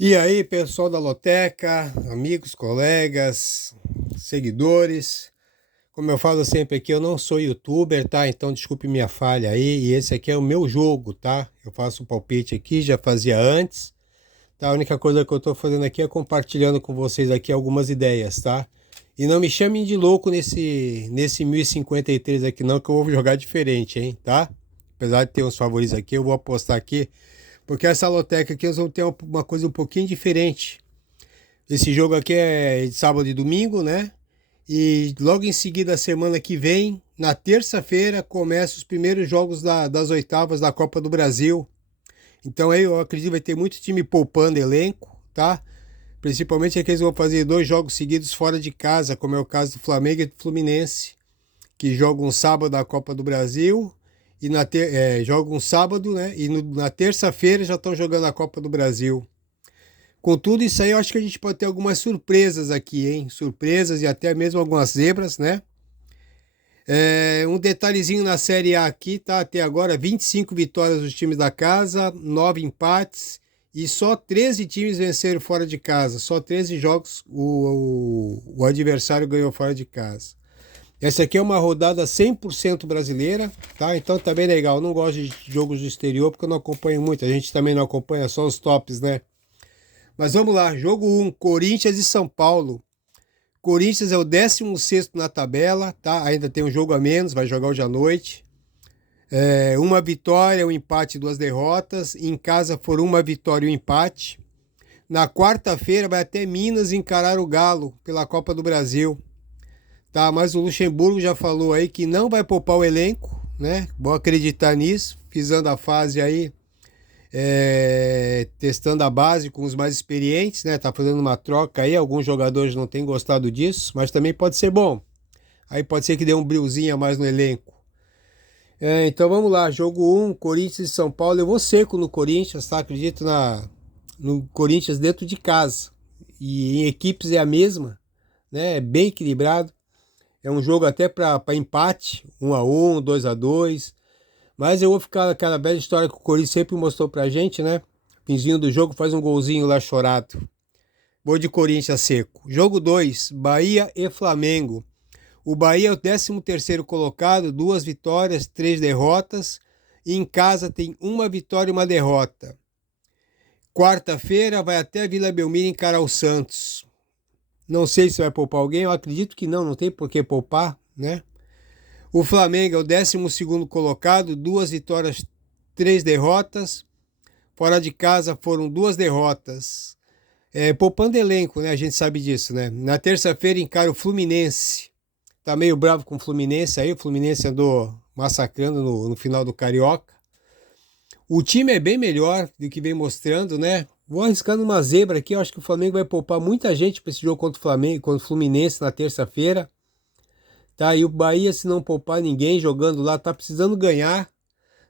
E aí, pessoal da Loteca, amigos, colegas, seguidores. Como eu falo sempre aqui, eu não sou youtuber, tá? Então desculpe minha falha aí. E esse aqui é o meu jogo, tá? Eu faço o palpite aqui, já fazia antes, tá? A única coisa que eu tô fazendo aqui é compartilhando com vocês aqui algumas ideias, tá? E não me chamem de louco nesse 1053 aqui não, que eu vou jogar diferente, hein, tá? Apesar de ter uns favoritos aqui, eu vou apostar aqui porque essa loteca aqui nós vamos ter uma coisa um pouquinho diferente. Esse jogo aqui é de sábado e domingo, né? E logo em seguida, a semana que vem, na terça-feira, começam os primeiros jogos das oitavas da Copa do Brasil. Então aí eu acredito que vai ter muito time poupando elenco, tá? Principalmente aqueles que vão fazer dois jogos seguidos fora de casa, como é o caso do Flamengo e do Fluminense, que jogam sábado a Copa do Brasil e jogam sábado, né? E na terça-feira já estão jogando a Copa do Brasil. Com tudo isso aí, eu acho que a gente pode ter algumas surpresas aqui, hein? Surpresas e até mesmo algumas zebras, né? Um detalhezinho na Série A aqui, tá? Até agora, 25 vitórias dos times da casa, 9 empates e só 13 times venceram fora de casa. Só 13 jogos o adversário ganhou fora de casa. Essa aqui é uma rodada 100% brasileira, tá? Então tá bem legal. Eu não gosto de jogos do exterior porque eu não acompanho muito. A gente também não acompanha só os tops, né? Mas vamos lá, jogo 1, Corinthians e São Paulo. Corinthians é o 16º na tabela, tá? Ainda tem um jogo a menos, vai jogar hoje à noite. Uma vitória, um empate, duas derrotas. Em casa foram uma vitória e um empate. Na quarta-feira vai até Minas encarar o Galo pela Copa do Brasil. Tá, mas o Luxemburgo já falou aí que não vai poupar o elenco, né? Vou acreditar nisso, visando a fase aí, testando a base com os mais experientes, né? Tá fazendo uma troca aí, alguns jogadores não têm gostado disso, mas também pode ser bom. Aí pode ser que dê um brilzinho a mais no elenco. Então vamos lá, jogo 1, Corinthians e São Paulo. Eu vou seco no Corinthians, tá? Acredito no Corinthians dentro de casa. E em equipes é a mesma, né? É bem equilibrado. É um jogo até para empate, 1-1, 2-2. Mas eu vou ficar naquela velha história que o Corinthians sempre mostrou pra gente, né? Finzinho do jogo faz um golzinho lá chorado. Vou de Corinthians seco. Jogo 2, Bahia e Flamengo. O Bahia é o 13º colocado, 2 vitórias, 3 derrotas. E em casa tem uma vitória e uma derrota. Quarta-feira vai até a Vila Belmiro encarar o Santos. Não sei se vai poupar alguém, eu acredito que não tem por que poupar, né? O Flamengo é o 12º colocado, 2 vitórias, 3 derrotas. Fora de casa foram 2 derrotas. Poupando elenco, né? A gente sabe disso, né? Na terça-feira encara o Fluminense. Tá meio bravo com o Fluminense aí. O Fluminense andou massacrando no final do Carioca. O time é bem melhor do que vem mostrando, né? Vou arriscando uma zebra aqui. Eu acho que o Flamengo vai poupar muita gente para esse jogo contra o Flamengo, contra o Fluminense na terça-feira. Tá? E o Bahia, se não poupar ninguém jogando lá, tá precisando ganhar.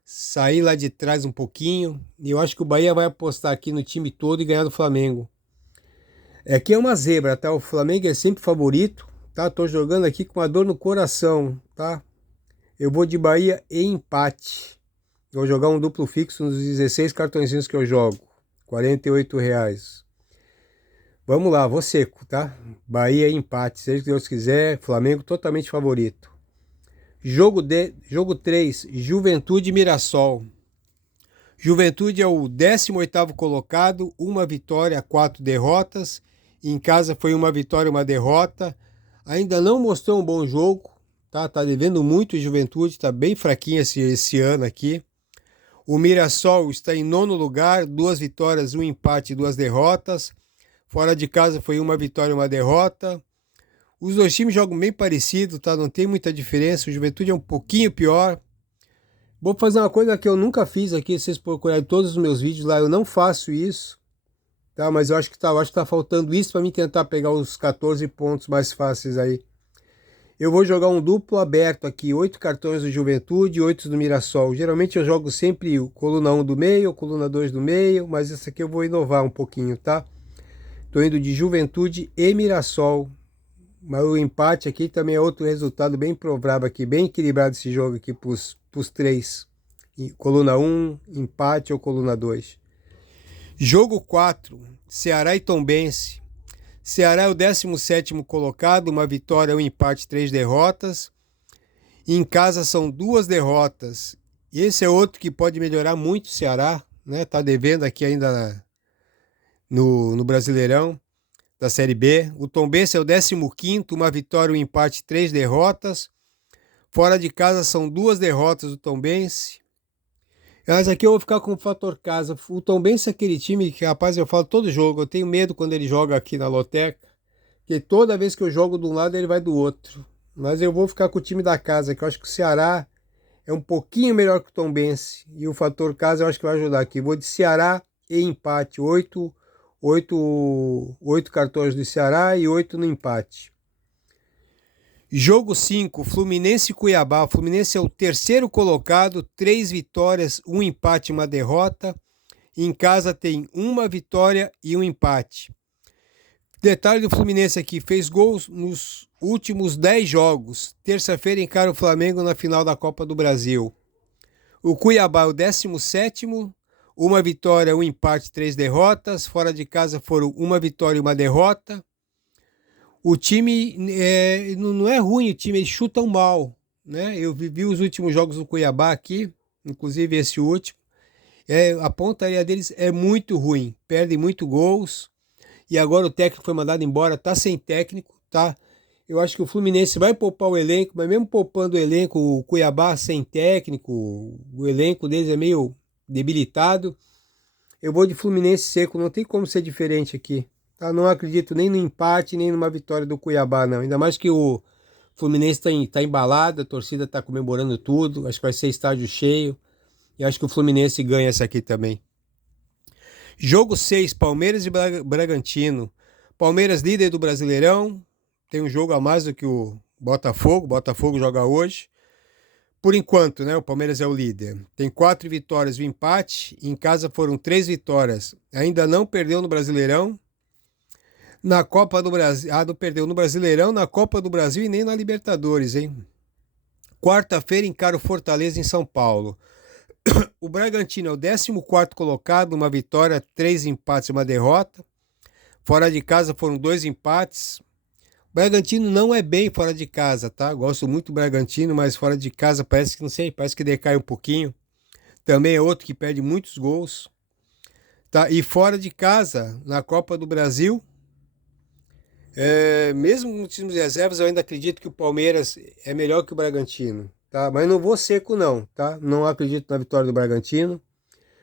Sair lá de trás um pouquinho. E eu acho que o Bahia vai apostar aqui no time todo e ganhar do Flamengo. Aqui é uma zebra, tá? O Flamengo é sempre favorito, tá? Tô jogando aqui com uma dor no coração, tá? Eu vou de Bahia e empate. Vou jogar um duplo fixo nos 16 cartõezinhos que eu jogo. R$ 48. Vamos lá, vou seco, tá? Bahia e empate, seja o que Deus quiser. Flamengo totalmente favorito. Jogo 3, Juventude e Mirassol. Juventude é o 18º colocado, uma vitória, 4 derrotas. Em casa foi uma vitória, uma derrota. Ainda não mostrou um bom jogo, tá? Tá devendo muito Juventude, tá bem fraquinho esse ano aqui. O Mirassol está em nono lugar, 2 vitórias, um empate e 2 derrotas. Fora de casa foi uma vitória e uma derrota. Os dois times jogam bem parecido, tá? Não tem muita diferença. O Juventude é um pouquinho pior. Vou fazer uma coisa que eu nunca fiz aqui, se vocês procurarem todos os meus vídeos lá, eu não faço isso, tá? Mas eu acho que tá faltando isso para mim tentar pegar os 14 pontos mais fáceis aí. Eu vou jogar um duplo aberto aqui, 8 cartões do Juventude e 8 do Mirassol. Geralmente eu jogo sempre coluna 1 do meio, coluna 2 do meio, mas essa aqui eu vou inovar um pouquinho, tá? Tô indo de Juventude e Mirassol. Mas o empate aqui também é outro resultado bem provável aqui, bem equilibrado esse jogo aqui pros três. Coluna 1, empate ou coluna 2. Jogo 4, Ceará e Tombense. Ceará é o 17º colocado, uma vitória, um empate, 3 derrotas. Em casa são 2 derrotas. Esse é outro que pode melhorar muito o Ceará, né? Tá devendo aqui ainda no Brasileirão da Série B. O Tombense é o 15º, uma vitória, um empate, 3 derrotas. Fora de casa são 2 derrotas do Tombense. Mas aqui eu vou ficar com o fator casa. O Tombense é aquele time que, rapaz, eu falo todo jogo. Eu tenho medo quando ele joga aqui na loteca, porque toda vez que eu jogo de um lado, ele vai do outro. Mas eu vou ficar com o time da casa, que eu acho que o Ceará é um pouquinho melhor que o Tombense. E o fator casa eu acho que vai ajudar aqui. Vou de Ceará e empate. 8 cartões do Ceará e 8 no empate. Jogo 5, Fluminense e Cuiabá. O Fluminense é o 3º colocado, 3 vitórias, 1 empate e 1 derrota. Em casa tem 1 vitória e 1 empate. Detalhe do Fluminense aqui, fez gols nos últimos 10 jogos. Terça-feira encara o Flamengo na final da Copa do Brasil. O Cuiabá é o 17º, 1 vitória, 1 empate, 3 derrotas. Fora de casa foram 1 vitória e 1 derrota. O time não é ruim, o time, eles chutam mal, né? Eu vi os últimos jogos do Cuiabá aqui, inclusive esse último. A pontaria deles é muito ruim, perdem muito gols. E agora o técnico foi mandado embora, tá sem técnico, tá? Eu acho que o Fluminense vai poupar o elenco, mas mesmo poupando o elenco, o Cuiabá sem técnico, o elenco deles é meio debilitado. Eu vou de Fluminense seco, não tem como ser diferente aqui. Tá? Não acredito nem no empate, nem numa vitória do Cuiabá, não. Ainda mais que o Fluminense tá embalado, a torcida tá comemorando tudo. Acho que vai ser estádio cheio. E acho que o Fluminense ganha essa aqui também. Jogo 6, Palmeiras e Bragantino. Palmeiras líder do Brasileirão. Tem um jogo a mais do que o Botafogo. O Botafogo joga hoje. Por enquanto, né? O Palmeiras é o líder. Tem 4 vitórias e um empate. Em casa foram 3 vitórias. Ainda não perdeu no Brasileirão. Na Copa do Brasil, não perdeu no Brasileirão, na Copa do Brasil e nem na Libertadores, hein? Quarta-feira encara o Fortaleza em São Paulo. O Bragantino é o 14º colocado, uma vitória, 3 empates e 1 derrota. Fora de casa foram 2 empates. O Bragantino não é bem fora de casa, tá? Gosto muito do Bragantino, mas fora de casa parece que, não sei, parece que decai um pouquinho. Também é outro que perde muitos gols. Tá? E fora de casa, na Copa do Brasil, mesmo com times de reservas, eu ainda acredito que o Palmeiras é melhor que o Bragantino, tá? Mas não vou seco não, tá? Não acredito na vitória do Bragantino,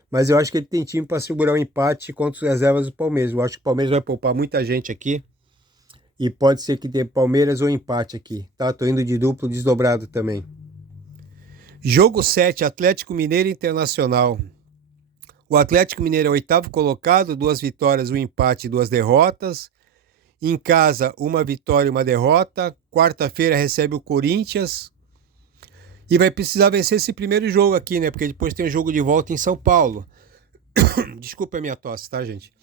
mas eu acho que ele tem time para segurar o empate contra os reservas do Palmeiras. Eu acho que o Palmeiras vai poupar muita gente aqui e pode ser que tenha Palmeiras ou empate aqui, tá? Tô indo de duplo desdobrado também. Jogo 7, Atlético Mineiro e Internacional. O Atlético Mineiro é o 8º colocado, 2 vitórias, 1 empate e 2 derrotas. Em casa, 1 vitória e 1 derrota. Quarta-feira recebe o Corinthians. E vai precisar vencer esse primeiro jogo aqui, né? Porque depois tem o jogo de volta em São Paulo. Desculpa a minha tosse, tá, gente?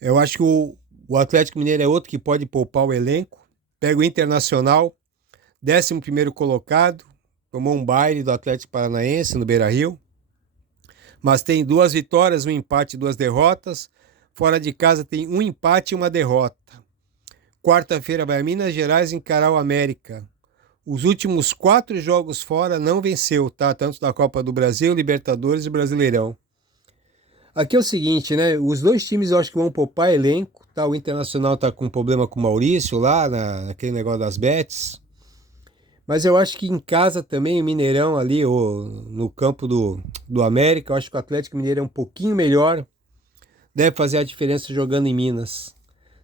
Eu acho que o Atlético Mineiro é outro que pode poupar o elenco. Pega o Internacional, 11º colocado. Tomou um baile do Atlético Paranaense no Beira-Rio. Mas tem 2 vitórias, 1 empate e 2 derrotas. Fora de casa tem 1 empate e 1 derrota. Quarta-feira vai a Minas Gerais encarar o América. Os últimos 4 jogos fora não venceu, tá? Tanto da Copa do Brasil, Libertadores e Brasileirão. Aqui é o seguinte, né? Os 2 times eu acho que vão poupar elenco, tá? O Internacional tá com problema com o Maurício lá, naquele negócio das bets. Mas eu acho que em casa também, o Mineirão ali, no campo do América, eu acho que o Atlético Mineiro é um pouquinho melhor. Deve fazer a diferença jogando em Minas.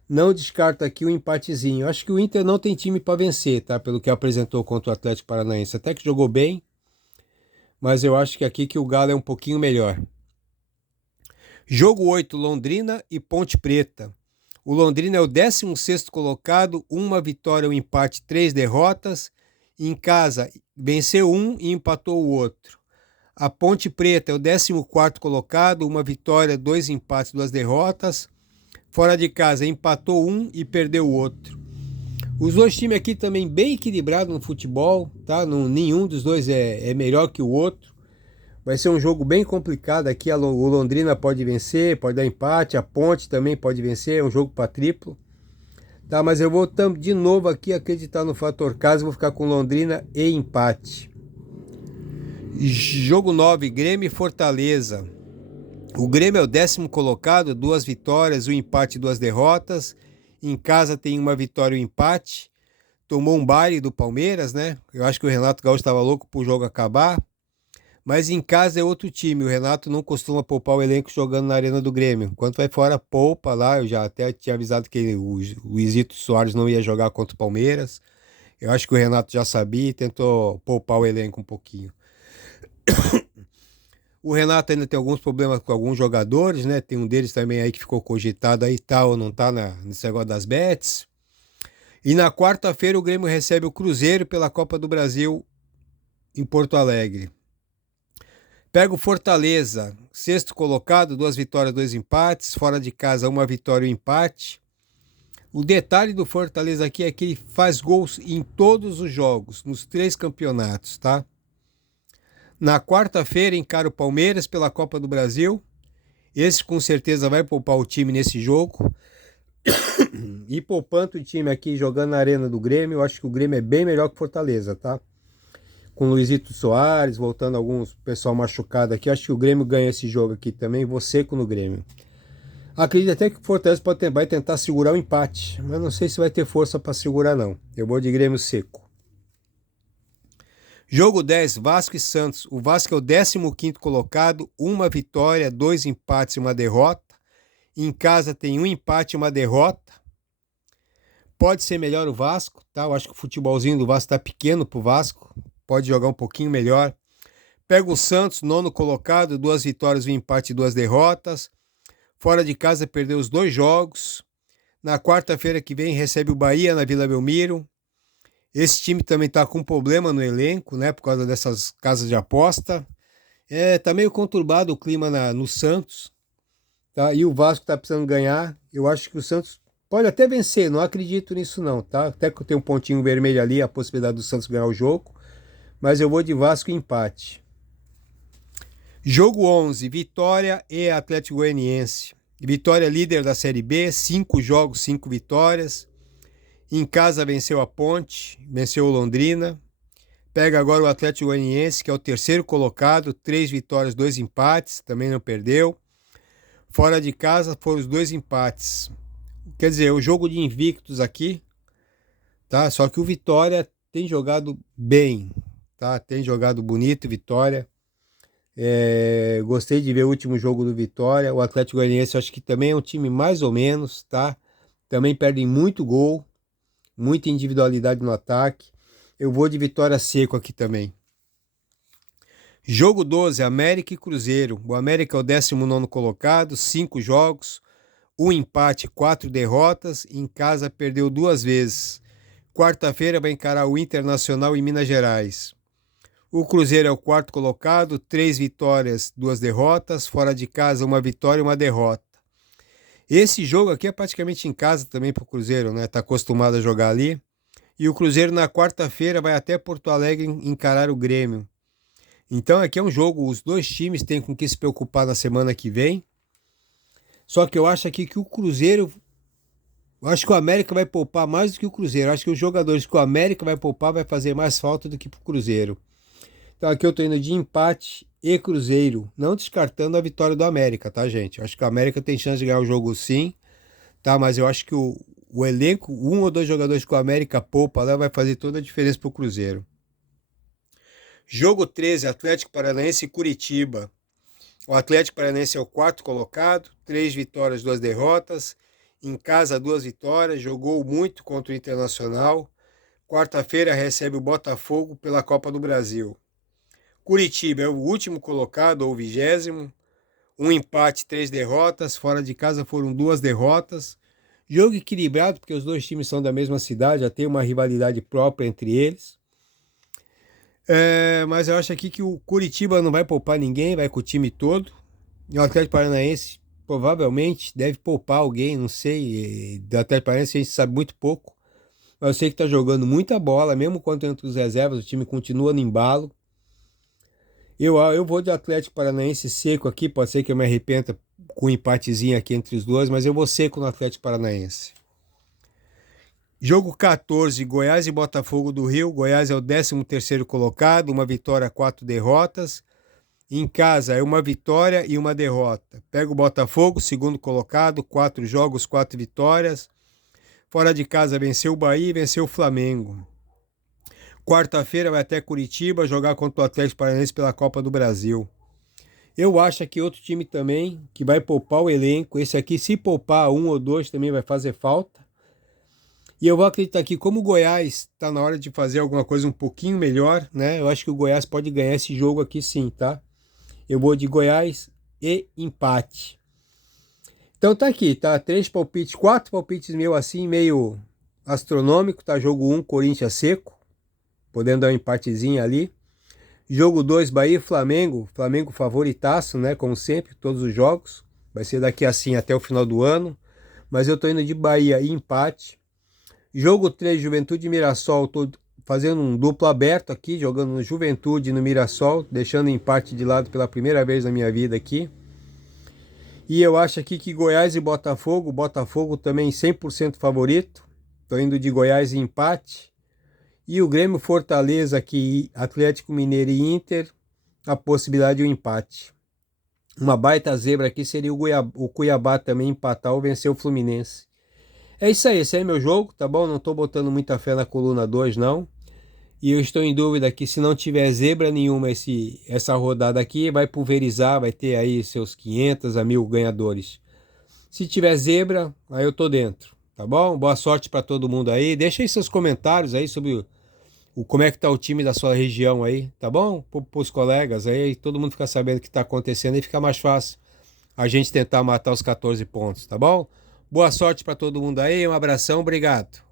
Não descarto aqui o empatezinho. Acho que o Inter não tem time para vencer, tá? Pelo que apresentou contra o Atlético Paranaense. Até que jogou bem, mas eu acho que aqui que o Galo é um pouquinho melhor. Jogo 8, Londrina e Ponte Preta. O Londrina é o 16º colocado, 1 vitória, 1 empate, 3 derrotas. Em casa, venceu 1 e empatou o outro. A Ponte Preta é o 14º colocado, 1 vitória, 2 empates, 2 derrotas. Fora de casa, empatou 1 e perdeu o outro. Os 2 times aqui também bem equilibrados no futebol, tá? Nenhum dos 2 é melhor que o outro. Vai ser um jogo bem complicado aqui. O Londrina pode vencer, pode dar empate. A Ponte também pode vencer. É um jogo para triplo. Tá, mas eu vou de novo aqui acreditar no fator casa. Vou ficar com Londrina e empate. Jogo 9, Grêmio e Fortaleza. O Grêmio é o 10º colocado, 2 vitórias, 1 empate e 2 derrotas. Em casa tem 1 vitória e 1 empate. Tomou um baile do Palmeiras, né? Eu acho que o Renato Gaúcho estava louco pro jogo acabar. Mas em casa é outro time. O Renato não costuma poupar o elenco jogando na Arena do Grêmio. Quando vai fora, poupa lá. Eu já até tinha avisado que o Luizito Soares não ia jogar contra o Palmeiras. Eu acho que o Renato já sabia e tentou poupar o elenco um pouquinho. O Renato ainda tem alguns problemas com alguns jogadores, né? Tem um deles também aí que ficou cogitado aí, tá ou não tá nesse negócio das bets. E na quarta-feira o Grêmio recebe o Cruzeiro pela Copa do Brasil em Porto Alegre. Pega o Fortaleza, 6º colocado, 2 vitórias, 2 empates. Fora de casa, 1 vitória e 1 empate. O detalhe do Fortaleza aqui é que ele faz gols em todos os jogos, nos 3 campeonatos, tá? Na quarta-feira encara o Palmeiras pela Copa do Brasil. Esse com certeza vai poupar o time nesse jogo. E poupando o time aqui jogando na Arena do Grêmio, eu acho que o Grêmio é bem melhor que o Fortaleza, tá? Com o Luizito Soares, voltando alguns pessoal machucado aqui, eu acho que o Grêmio ganha esse jogo aqui também, vou seco no Grêmio. Acredito até que o Fortaleza vai tentar segurar o empate, mas não sei se vai ter força para segurar não. Eu vou de Grêmio seco. Jogo 10, Vasco e Santos. O Vasco é o 15º colocado, 1 vitória, 2 empates e 1 derrota. Em casa tem 1 empate e 1 derrota. Pode ser melhor o Vasco, tá? Eu acho que o futebolzinho do Vasco tá pequeno pro Vasco. Pode jogar um pouquinho melhor. Pega o Santos, 9º colocado, 2 vitórias, 1 empate e 2 derrotas. Fora de casa perdeu os 2 jogos. Na quarta-feira que vem recebe o Bahia na Vila Belmiro. Esse time também está com problema no elenco, né? Por causa dessas casas de aposta. Tá meio conturbado o clima no Santos. Tá? E o Vasco está precisando ganhar. Eu acho que o Santos pode até vencer, não acredito nisso não, tá? Até que eu tenho um pontinho vermelho ali, a possibilidade do Santos ganhar o jogo. Mas eu vou de Vasco e empate. Jogo 11, Vitória e Atlético Goianiense. Vitória líder da Série B, 5 jogos, 5 vitórias. Em casa venceu a Ponte, venceu o Londrina. Pega agora o Atlético Goianiense, que é o 3º colocado, 3 vitórias, 2 empates, também não perdeu. Fora de casa foram os 2 empates. Quer dizer, o jogo de invictos aqui, tá? Só que o Vitória tem jogado bem, tá? Tem jogado bonito, Vitória. Gostei de ver o último jogo do Vitória. O Atlético Goianiense acho que também é um time mais ou menos, tá? Também perdem muito gol, muita individualidade no ataque. Eu vou de Vitória seco aqui também. Jogo 12, América e Cruzeiro. O América é o 19º colocado, 5 jogos, 1 empate, 4 derrotas. Em casa perdeu 2 vezes. Quarta-feira vai encarar o Internacional em Minas Gerais. O Cruzeiro é o 4º colocado, 3 vitórias, 2 derrotas. Fora de casa, 1 vitória e 1 derrota. Esse jogo aqui é praticamente em casa também para o Cruzeiro, né? Tá acostumado a jogar ali. E o Cruzeiro na quarta-feira vai até Porto Alegre encarar o Grêmio. Então aqui é um jogo, os 2 times têm com que se preocupar na semana que vem. Só que eu acho aqui que o Cruzeiro... Eu acho que o América vai poupar mais do que o Cruzeiro. Eu acho que os jogadores que o América vai poupar vai fazer mais falta do que pro Cruzeiro. Então aqui eu tô indo de empate e Cruzeiro, não descartando a vitória do América, tá, gente? Eu acho que o América tem chance de ganhar o jogo sim, tá? Mas eu acho que o elenco, 1 ou 2 jogadores que o América poupa lá vai fazer toda a diferença pro Cruzeiro. Jogo 13, Atlético Paranaense e Curitiba. O Atlético Paranaense é o 4º colocado, 3 vitórias, 2 derrotas. Em casa, 2 vitórias, jogou muito contra o Internacional. Quarta-feira recebe o Botafogo pela Copa do Brasil. Curitiba é o último colocado, ou 20º. 1 empate, 3 derrotas. Fora de casa foram 2 derrotas. Jogo equilibrado, porque os 2 times são da mesma cidade, já tem uma rivalidade própria entre eles. Mas eu acho aqui que o Curitiba não vai poupar ninguém, vai com o time todo. E o Atlético Paranaense provavelmente deve poupar alguém, não sei. Do Atlético Paranaense a gente sabe muito pouco. Mas eu sei que está jogando muita bola, mesmo quando entre os reservas, o time continua no embalo. Eu vou de Atlético Paranaense seco aqui, pode ser que eu me arrependa com um empatezinho aqui entre os dois, mas eu vou seco no Atlético Paranaense. Jogo 14, Goiás e Botafogo do Rio. Goiás é o 13º colocado, uma vitória, 4 derrotas. Em casa é uma vitória e uma derrota. Pega o Botafogo, segundo colocado, 4 jogos, 4 vitórias. Fora de casa venceu o Bahia e venceu o Flamengo. Quarta-feira vai até Curitiba jogar contra o Atlético Paranaense pela Copa do Brasil. Eu acho aqui outro time também que vai poupar o elenco. Esse aqui, se poupar um ou dois, também vai fazer falta. E eu vou acreditar que como o Goiás está na hora de fazer alguma coisa um pouquinho melhor, né? Eu acho que o Goiás pode ganhar esse jogo aqui sim, tá? Eu vou de Goiás e empate. Então tá aqui, tá? 3 palpites, 4 palpites meu assim, meio astronômico, tá? Jogo 1, Corinthians seco, podendo dar um empatezinho ali. Jogo 2, Bahia e Flamengo. Flamengo favoritaço, né? Como sempre, todos os jogos. Vai ser daqui assim até o final do ano. Mas eu tô indo de Bahia e empate. Jogo 3, Juventude e Mirassol. Tô fazendo um duplo aberto aqui, jogando no Juventude e no Mirassol, deixando o empate de lado pela primeira vez na minha vida aqui. E eu acho aqui que Goiás e Botafogo também 100% favorito. Tô indo de Goiás e empate. E o Grêmio Fortaleza aqui, Atlético Mineiro e Inter, a possibilidade de um empate. Uma baita zebra aqui seria o Cuiabá também empatar ou vencer o Fluminense. É isso aí, esse aí é meu jogo, tá bom? Não tô botando muita fé na coluna 2 não. E eu estou em dúvida que se não tiver zebra nenhuma essa rodada aqui, vai pulverizar, vai ter aí seus 500 a 1.000 ganhadores. Se tiver zebra, aí eu tô dentro, tá bom? Boa sorte para todo mundo aí. Deixa aí seus comentários aí sobre como é que tá o time da sua região aí, tá bom? Para os colegas aí, todo mundo fica sabendo o que tá acontecendo e fica mais fácil a gente tentar matar os 14 pontos, tá bom? Boa sorte para todo mundo aí, um abração, obrigado.